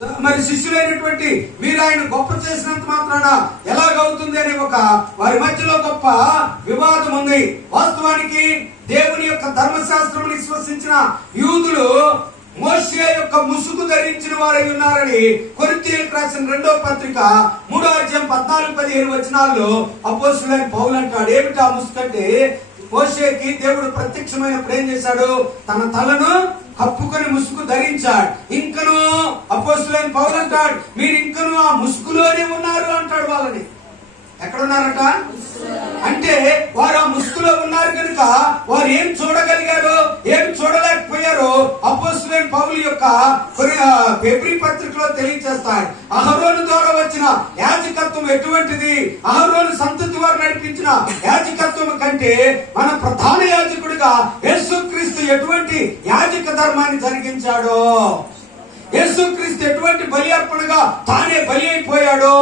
మరి శిష్యులైనటువంటి మీరు ఆయన గొప్ప చేసినంత మాత్రాన ఎలాగవుతుంది అనే ఒక వారి మధ్యలో గొప్ప వివాదం ఉంది. వాస్తవానికి దేవుని యొక్క ధర్మశాస్త్రం విశ్వసించిన యూదులు మోషే యొక్క ముసుగు ధరించిన వారై ఉన్నారని కొరింథీయులకు రాసిన 2వ పత్రిక 3వ అధ్యాయం 14-15 వచనాల్లో అపోస్తలుడైన పౌలు అంటాడు. ఏమిటి ఆ ముసుగు అంటే, మోషేకి దేవుడు ప్రత్యక్షమైనప్పుడు ఏం చేశాడు? తన తలను కప్పుకొని ముసుగు ధరించాడు. ఇంకను అపోస్తలుడైన పౌలు అంటాడు, మీరు ఇంకను ఆ ముసుగులోనే ఉన్నారు అంటాడు. వాళ్ళని ఎక్కడున్నారట అంటే వారు ఆ ముసుగులో ఉన్నారు కనుక వారు ఏం చూడగలిగారో ఏం చూడలేకపోయారో అపోస్తలుడైన పౌలు యొక్క హెబ్రీ పత్రికలో తెలియజేస్తాడు. అహరోను ద్వారా వచ్చిన యాజకత్వం ఎటువంటిది? అహరోను సంతతి వారు నడిపించిన యాజకత్వం కంటే మన ప్రధాన యాజకుడిగా యేసుక్రీస్తు ఎటువంటి యాజక ధర్మాన్ని జరిగించాడో, యేసుక్రీస్తు ఎటువంటి బలి అర్పణగా తానే బలి అయిపోయాడో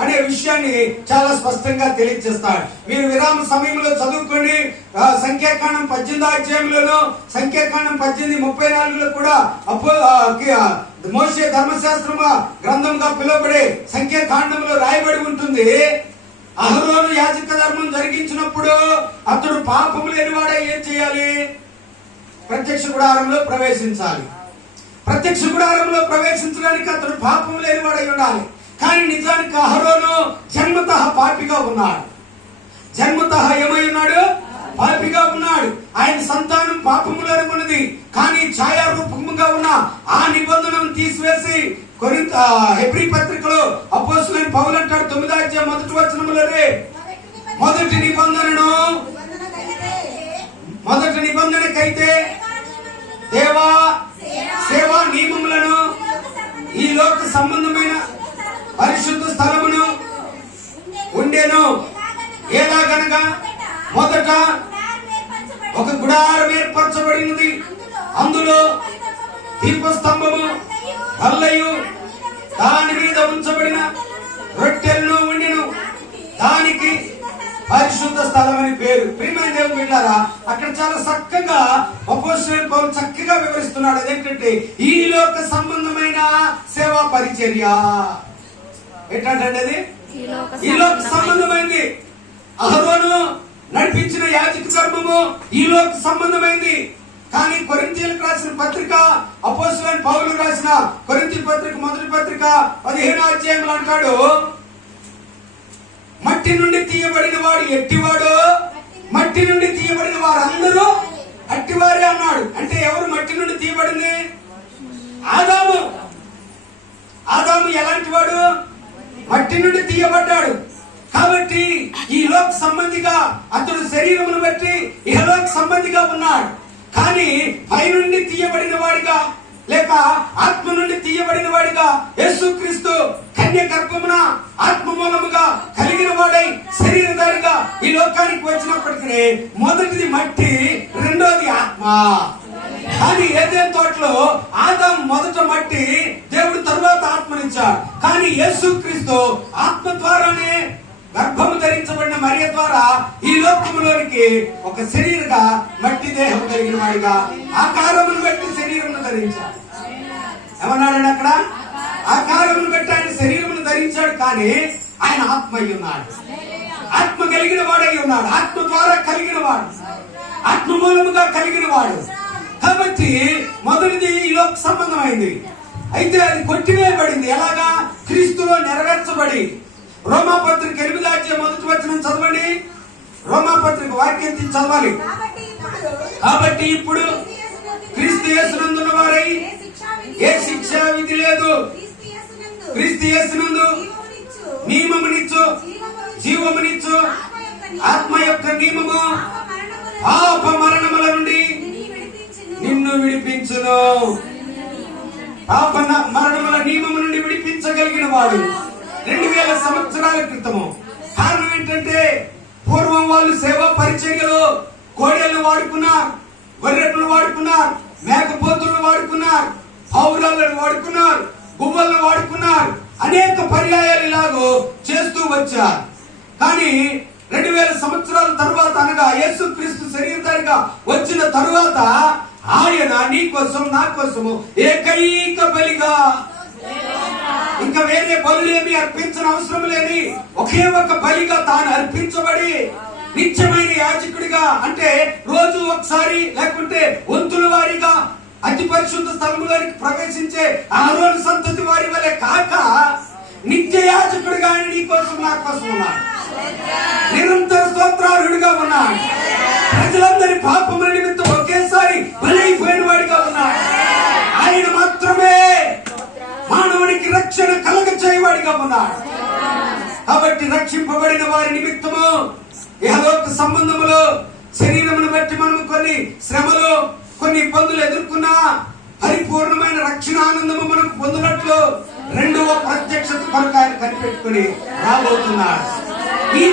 అనే విషయాన్ని చాలా స్పష్టంగా తెలియజేస్తాడు. మీరు విరామ సమయంలో చదువుకోండి. సంఖ్యాకాండం 18వ అధ్యాయంలోనూ సంఖ్యాకాండం 18:34లో కూడా మోషే ధర్మశాస్త్రమ గ్రంథంగా పిలువబడే సంఖ్యాకాండంలో రాయబడి ఉంటుంది. అహరోను యాజక ధర్మం జరిగించినప్పుడు అతడు పాపము లేనివాడే ఏం చేయాలి? ప్రత్యక్ష గుడారంలో ప్రవేశించాలి. ప్రత్యక్ష గుడారంలో ప్రవేశించడానికి అతడు పాపం లేనివాడై ఉండాలి. కానీ నిజానికి అహరోను జన్మతః పాపిగా ఉన్నాడు. జన్మతః ఏమై ఉన్నాడు? పాపిగా ఉన్నాడు. ఆయన సంతానం పాపములోనే ఉన్నది. కానీ ఛాయారూపముగా ఉన్న ఆ నిబంధనను తీసివేసి హెబ్రీ పత్రికలో అపోస్తలుడైన పౌలు అంటాడు 9వ అధ్యాయం 1వ వచనంలోనే మొదటి నిబంధనకైతే దేవా సేవా నియమములను ఈ లోక సంబంధమైన పరిశుద్ధ స్థలమును ఉండెను. ఎలాగనగా మొదట ఒక గుడారం ఏర్పరచబడినది, అందులో దీపస్తంభము కల్లయు దాని మీద ఉంచబడిన రొట్టెలను ఉండెను. దానికి పరిశుద్ధ స్థలం అని పేరు. ప్రియమైన దేవుని బిడ్డలారా, అక్కడ చాలా చక్కగా అపోస్తలుడైన పౌలు చక్కగా వివరిస్తున్నాడు. అదేంటంటే ఈ లోక సంబంధమైన సేవా పరిచర్య. ఏంటంటే అది ఈ లోక సంబంధమైంది. అహరోను నడిపించిన యాజక ధర్మము ఈ లోక సంబంధమైంది. కానీ కొరింథీయులకు రాసిన పత్రిక అపోస్తలుడైన పౌలు రాసిన కొరింథీ పత్రిక 1వ పత్రిక 15వ అధ్యాయంలో అంటాడు, మట్టి నుండి తీయబడిన వాడు ఎట్టివాడు, మట్టి నుండి తీయబడిన వారందరూ అట్టివారే అన్నాడు. అంటే ఎవరు మట్టి నుండి తీయబడింది? ఆదాము. ఆదాము ఎలాంటి వాడు? మట్టి నుండి తీయబడ్డాడు. కాబట్టి ఈ లోక సంబంధిగా అతడు శరీరమును బట్టి ఇహలోక సంబంధిగా ఉన్నాడు. కానీ పై నుండి తీయబడిన వాడిగా లేక ఆత్మ నుండి తీయబడిన వాడిగా యేసుక్రీస్తు కన్య గర్భమున ఆత్మ మూలముగా కలిగిన వాడై శరీరధారిగా ఈ లోకానికి వచ్చినప్పటికీ మొదటిది మట్టి, రెండోది ఆత్మ. కానీ ఏదెన్ తోటలో ఆదాము మొదట మట్టి, దేవుడు తరువాత ఆత్మనిచ్చాడు. కానీ యేసుక్రీస్తు ఆత్మ ద్వారానే గర్భము ధరించబడిన మరియ ద్వారా ఈ లోకములోనికి ఒక శరీరంగా మట్టి దేహం కలిగిన వాడిగా ఆకారమును బట్టి శరీరమును ధరించాడు. ఏమన్నాడండి అక్కడ? ఆకారమును బట్టి ఆయన శరీరమును ధరించాడు. కానీ ఆయన ఆత్మ అయి ఉన్నాడు. ఆత్మ కలిగిన వాడై ఉన్నాడు. ఆత్మ ద్వారా కలిగిన వాడు, ఆత్మ మూలముగా కలిగిన వాడు. కాబట్టి మొదటిది ఈ లోక సంబంధమైంది. అయితే అది కొట్టివేయబడింది. ఎలాగా? క్రీస్తులో నెరవేర్చబడి. రోమాపత్రిక 8వ అధ్యాయం 1వ వచనం చదవండి. రోమాపత్రిక వాక్యం తీసి చదవాలి. కాబట్టి ఇప్పుడు క్రీస్తు యేసునందున్న వారై ఏ శిక్షా విధి లేదు. క్రీస్తు యేసునందు నియమమునిచ్చు, జీవమునిచ్చు ఆత్మ యొక్క నియమము పాప మరణముల నుండి నిన్ను విడిపించును. పాప మరణముల నియమము నుండి విడిపించగలిగిన వాడు 2000 సంవత్సరాల క్రితము. కారణం ఏంటంటే పూర్వం వాళ్ళు సేవా పరిచర్యలో కోడెలను వాడుకున్నారు, గొర్రెలను వాడుకున్నారు, మేకపోతులను వాడుకున్నారు, పౌరాలను వాడుకున్నారు, గువ్వలను వాడుకున్నారు. అనేక పర్యాయాలు ఇలాగో చేస్తూ వచ్చారు. కానీ 2000 సంవత్సరాల తరువాత అనగా యేసుక్రీస్తు శరీరధారిగా వచ్చిన తరువాత ఆయన నీ కోసం నా కోసము ఏకైక బలిగా ఇంకా వేరే బలులేమి అర్పించిన అవసరం లేని ఒకే ఒక బలిగా తాను అర్పించబడి నిత్యమైన యాజకుడిగా, అంటే రోజు ఒకసారి లేకుంటే వంతుల వారిగా అతి పరిశుద్ధ స్థలములోనికి ప్రవేశించే ఆరోను సంతతి వారి వలె కాక నిత్య యాజకుడిగా ఆయన నీ కోసం నా కోసం ఉన్నాడు. నిరంతర స్తోత్రార్హుడిగా ఉన్నాడు. ప్రజలందరి పాపముల నిమిత్తం ఒకేసారి బలైపోయిన వాడిగా ఉన్నాడు. ఆయన మాత్రమే మానవునికి రక్షణ కలగ చేయవాడిగా ఉన్నాడు. కాబట్టి రక్షింపబడిన వారి నిమిత్తము ఇహలోక సంబంధములో శరీరమును బట్టి మనము కొన్ని శ్రమలు, కొన్ని ఇబ్బందులు ఎదుర్కొన్నా పరిపూర్ణమైన రక్షణ ఆనందము మనకు పొందినట్లు రెండవ ప్రత్యక్షత కొరకు ఆయన కనిపెట్టుకుని రాబోతున్నాడు. ఈ